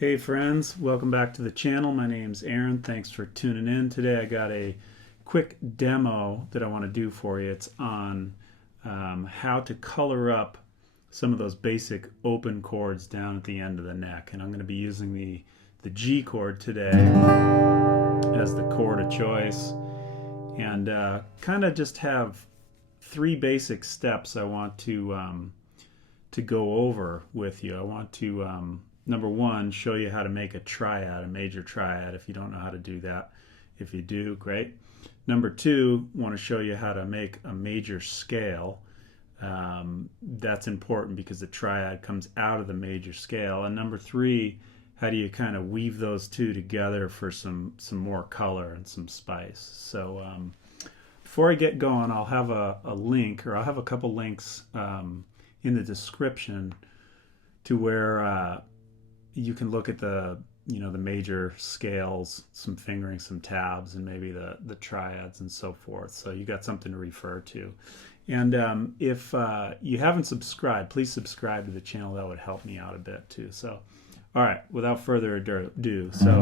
Hey friends, welcome back to the channel. My name's Aaron. Thanks for tuning in. Today I got a quick demo that I want to do for you. It's on how to color up some of those basic open chords down at the end of the neck. And I'm going to be using the G chord today as the chord of choice. And kind of just have three basic steps I want to go over with you. I want to number one, show you how to make a triad, a major triad, if you don't know how to do that. If you do, great. Number two, want to show you how to make a major scale. That's important because the triad comes out of the major scale. And number three, how do you kind of weave those two together for some more color and some spice. So before I get going, I'll have a link, or I'll have a couple links in the description to where you can look at the major scales, some fingering, some tabs, and maybe the triads and so forth. So you got something to refer to. And if you haven't subscribed, please subscribe to the channel. That would help me out a bit too. So, all right, without further ado, so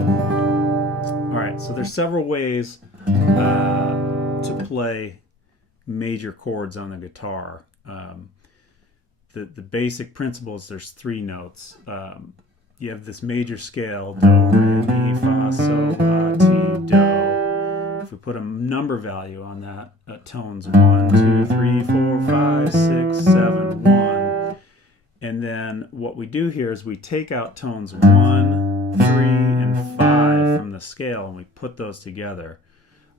there's several ways to play major chords on the guitar. The basic principles, there's three notes. You have this major scale, do, re, mi, fa, sol, la, ti, do. If we put a number value on that, tones 1, 2, 3, 4, 5, 6, 7, 1. And then what we do here is we take out tones 1, 3, and 5 from the scale, and we put those together.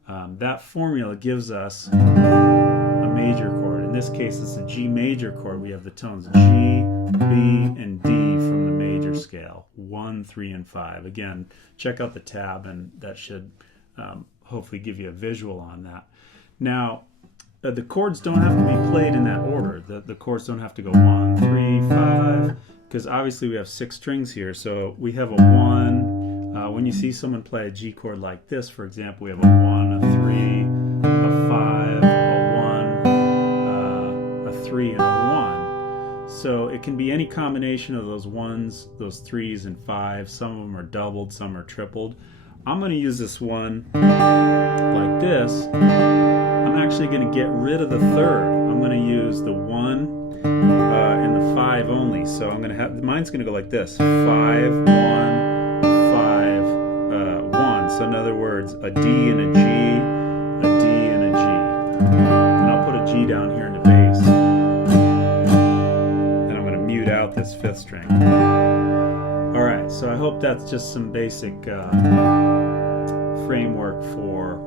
That formula gives us a major chord. In this case, it's a G major chord. We have the tones G, B, and D from the major scale, 1, 3, and 5. Again, check out the tab, and that should hopefully give you a visual on that. Now, the chords don't have to be played in that order. The chords don't have to go 1, 3, 5, because obviously we have 6 strings here. So we have a 1. When you see someone play a G chord like this, for example, we have a 1, a 3, a 5, a 1, a 3, and a 1. So it can be any combination of those 1s, those 3s, and 5s. Some of them are doubled, some are tripled. I'm going to use this one like this. I'm actually going to get rid of the 3rd. I'm going to use the 1 and the 5 only. So I'm going to have, mine's going to go like this: 5, 1, 5, 1. So in other words, a D and a G, a D and a G. And I'll put a G down here in the bass. Mute out this 5th string. All right, so I hope that's just some basic framework for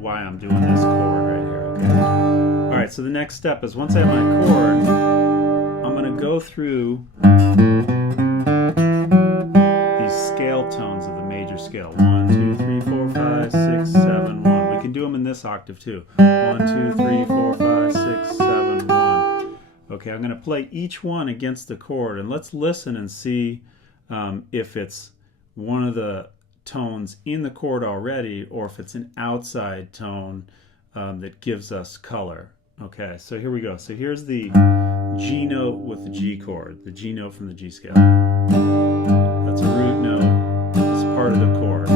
why I'm doing this chord right here. Okay. All right, so the next step is, once I have my chord, I'm going to go through these scale tones of the major scale: 1, 2, 3, 4, 5, 6, 7, 1. We can do them in this octave too: 1, 2, 3, 4, 5, 6, 7, 1. Okay, I'm going to play each one against the chord, and let's listen and see if it's one of the tones in the chord already, or if it's an outside tone that gives us color. Okay, so here we go. So here's the G note with the G chord, the G note from the G scale. That's a root note. It's part of the chord.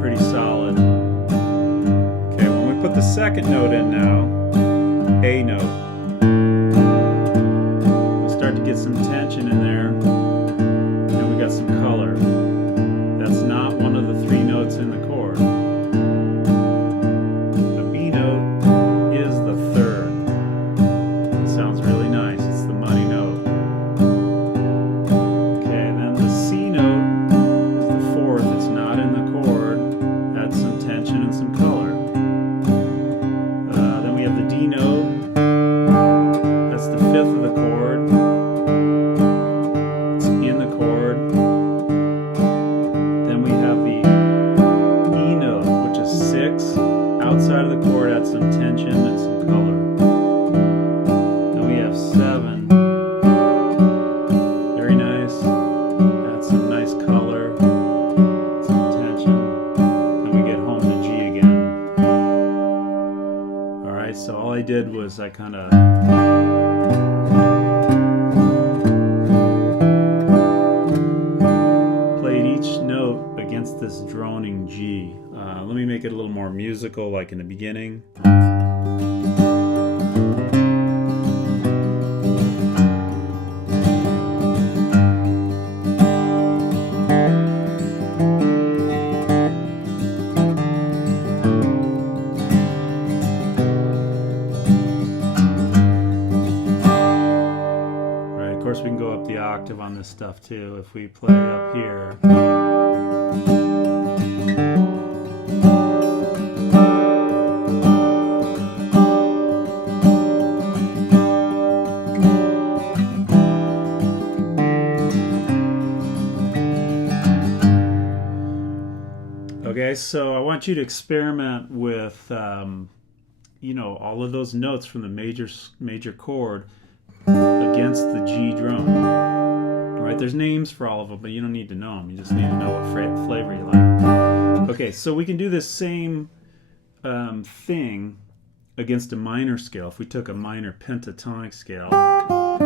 Pretty solid. Okay, when we put the second note in now, A note, to get some tension in there, and we got some color. That's not one of the 3 notes in the chord. The B note is the 3rd. It sounds really nice. It's the money note. Okay, then the C note is the 4th. It's not in the chord. That's some tension and some color. Then we have the D note. That's the 5th of the chord. Outside of the chord, add some tension and some color. Then we have 7. Very nice. Add some nice color, some tension. Then we get home to G again. Alright, so all I did was I kind of musical like in the beginning. Of course, we can go up the octave on this stuff too. If we play up here, okay, so I want you to experiment with, you know, all of those notes from the major chord against the G drum. Right? There's names for all of them, but you don't need to know them. You just need to know what flavor you like. Okay, so we can do this same thing against a minor scale. If we took a minor pentatonic scale, all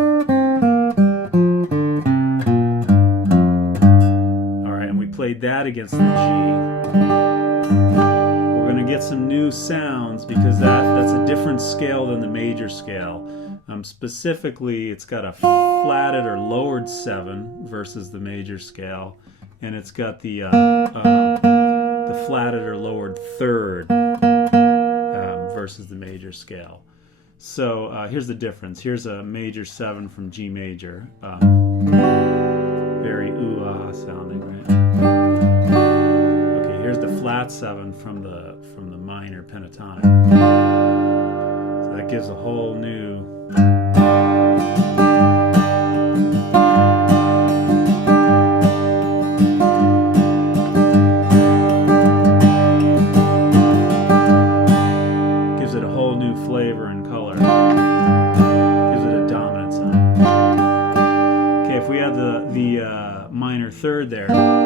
right, and we played that against the G, we're going to get some new sounds because that's a different scale than the major scale. Specifically, it's got a flatted or lowered 7 versus the major scale, and it's got the flatted or lowered 3rd versus the major scale. So here's the difference. Here's a major 7 from G major, very ooh-ah sounding, right? Okay, here's the flat 7 from the minor pentatonic. So that gives a whole new. Gives it a whole new flavor and color. Gives it a dominant sound. Okay, if we had the minor 3rd there, now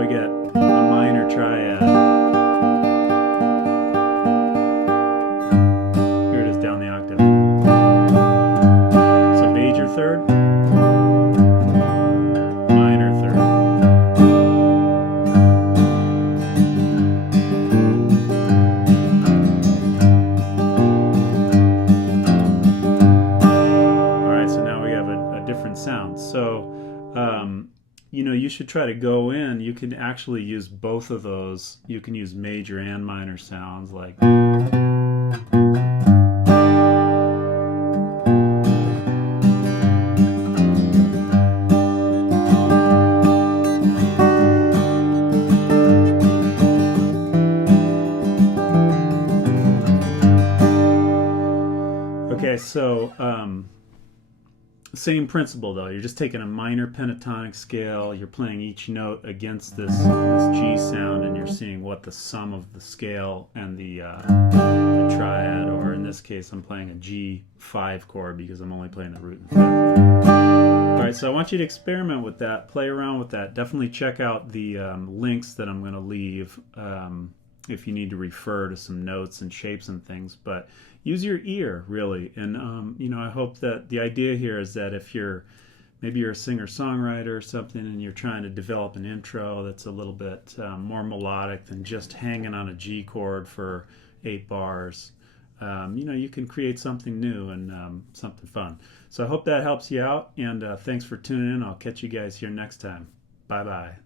we get a minor triad. Down the octave. So major 3rd, minor 3rd. All right, so now we have a different sound. So, you know, you should try to go in. You can actually use both of those. You can use major and minor sounds like. Okay, so same principle though. You're just taking a minor pentatonic scale, you're playing each note against this G sound, and you're seeing what the sum of the scale and the triad, or in this case I'm playing a G5 chord because I'm only playing the root and fifth. Alright, so I want you to experiment with that, play around with that. Definitely check out the links that I'm going to leave if you need to refer to some notes and shapes and things, but use your ear really. And you know, I hope that the idea here is that if maybe you're a singer-songwriter or something and you're trying to develop an intro that's a little bit more melodic than just hanging on a G chord for 8 bars, you know, you can create something new and something fun. So I hope that helps you out, and thanks for tuning in. I'll catch you guys here next time. Bye-bye.